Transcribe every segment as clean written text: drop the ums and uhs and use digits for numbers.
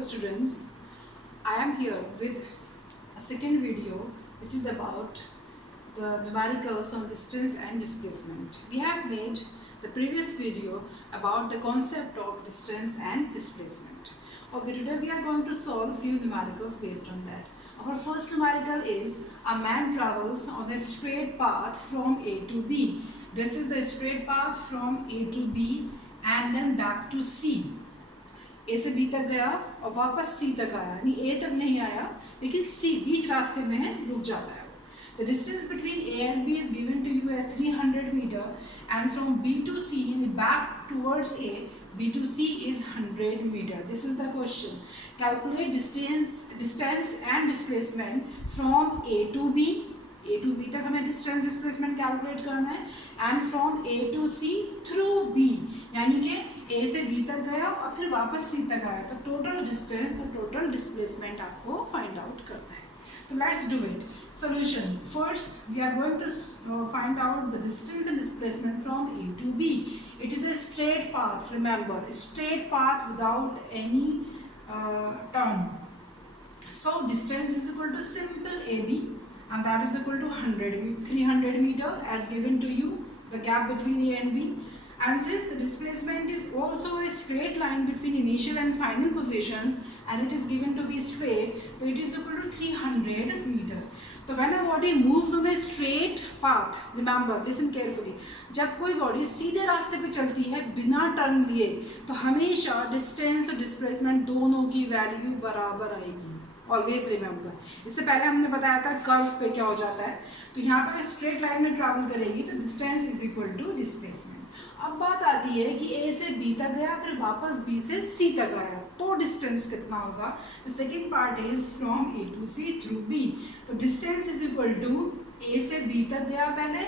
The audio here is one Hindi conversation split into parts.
Hello students, I am here with a second video which is about the numericals on distance and displacement. We have made the previous video about the concept of distance and displacement. Okay, today we are going to solve few numericals based on that. Our first numerical is a man travels on a straight path from A to B. This is the straight path from A to B and then back to C. ए से बी तक गया और वापस सी तक आया, यानी ए तक नहीं आया लेकिन सी बीच रास्ते में है, रुक जाता है. The distance between A and B is given to you as 300 meter and from B to C back towards A, B to C is 100 meter. This is the question. Calculate distance and displacement from A to B. A to B तक हमें distance displacement calculate करना है and from A to C through B, यानी कि A से B तक गया और फिर वापस C तक आया, तो total distance और total displacement आपको find out करना है. तो let's do it. Solution. First, we are going to find out the distance and displacement from A to B. It is a straight path. Remember, a straight path without any turn. So distance is equal to simple AB. And that is equal to 300 meter as given to you, the gap between A and B. And since the displacement is also a straight line between initial and final positions and it is given to be straight, so it is equal to 300 meter. So when a body moves on a straight path, remember, listen carefully, जब कोई बॉडी सीधे रास्ते पे चलती है बिना टर्न लिए तो हमेशा डिस्टेंस और डिस्प्लेसमेंट दोनों की वैल्यू बराबर आएगी. Always remember. इससे पहले हमने बताया था कर्व पे क्या हो जाता है, तो यहाँ पर स्ट्रेट लाइन में ट्रैवल करेगी तो distance is equal to displacement. अब बात आती है कि ए से बी तक गया फिर वापस बी से सी तक आया तो डिस्टेंस कितना होगा. तो second part is from A to C through B. तो distance is equal to A से बी तक गया पहले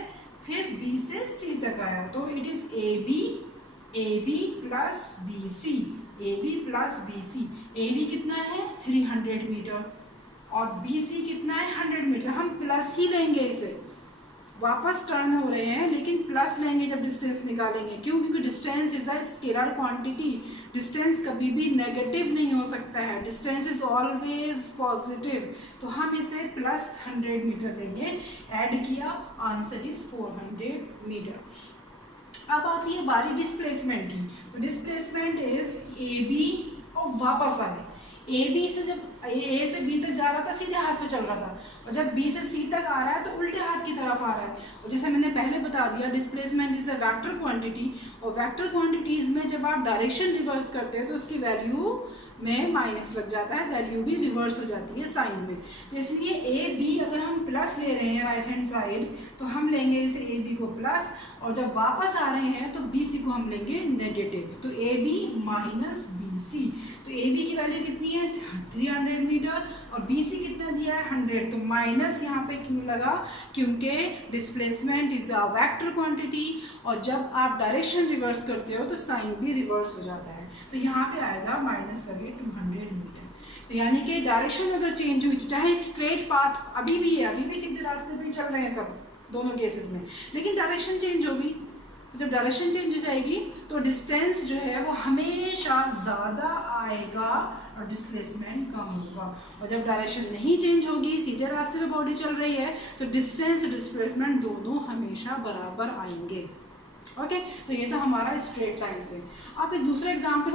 फिर बी से सी तक आया, तो it is A B plus B C. A B plus B C. A B कितना है 300 मीटर और बी सी कितना है 100 मीटर. हम प्लस ही लेंगे, इसे वापस टर्न हो रहे हैं लेकिन प्लस लेंगे जब डिस्टेंस निकालेंगे. क्यों? क्योंकि distance is a scalar quantity. Distance कभी भी नेगेटिव नहीं हो सकता है, डिस्टेंस इज ऑलवेज पॉजिटिव. तो हम इसे प्लस 100 मीटर लेंगे. ऐड किया, आंसर इज 400 मीटर. अब आती है बारी डिस्प्लेसमेंट की. तो डिस्प्लेसमेंट इज ए बी और वापस आए. ए बी से जब ए से बी तक जा रहा था सीधे हाथ पे चल रहा था और जब बी से सी तक आ रहा है तो उल्टे हाथ की तरफ आ रहा है. और जैसे मैंने पहले बता दिया displacement is a vector quantity और वेक्टर क्वांटिटीज में जब आप डायरेक्शन रिवर्स करते हैं तो उसकी वैल्यू में माइनस लग जाता है, वैल्यू भी रिवर्स हो जाती है साइन में. तो इसलिए ए बी अगर हम प्लस ले रहे हैं राइट हैंड साइड तो हम लेंगे इसे ए बी को प्लस और जब वापस आ रहे हैं तो बी सी को हम लेंगे नेगेटिव. तो A B minus B C. तो ए बी की वैल्यू कितनी है 300 मीटर और बी सी कितना दिया है 100. तो माइनस यहाँ पे क्यों लगा? क्योंकि displacement is a vector quantity और जब आप डायरेक्शन रिवर्स करते हो तो साइन भी रिवर्स हो जाता है. तो यहाँ पे आएगा माइनस लगे 200 मीटर. तो यानी कि डायरेक्शन अगर चेंज हुई तो चाहे स्ट्रेट पाथ अभी भी है, अभी भी सीधे रास्ते पे चल रहे हैं सब दोनों केसेस में, लेकिन डायरेक्शन चेंज हो गई. तो जब डायरेक्शन चेंज हो जाएगी तो डिस्टेंस जो है वो हमेशा ज़्यादा आएगा और डिस्प्लेसमेंट कम होगा. और जब डायरेक्शन नहीं चेंज होगी, सीधे रास्ते पे बॉडी चल रही है, तो डिस्टेंस और डिस्प्लेसमेंट दोनों हमेशा बराबर आएंगे. ओके, तो ये था हमारा स्ट्रेट लाइन पे. आप एक दूसरा एग्जाम्पल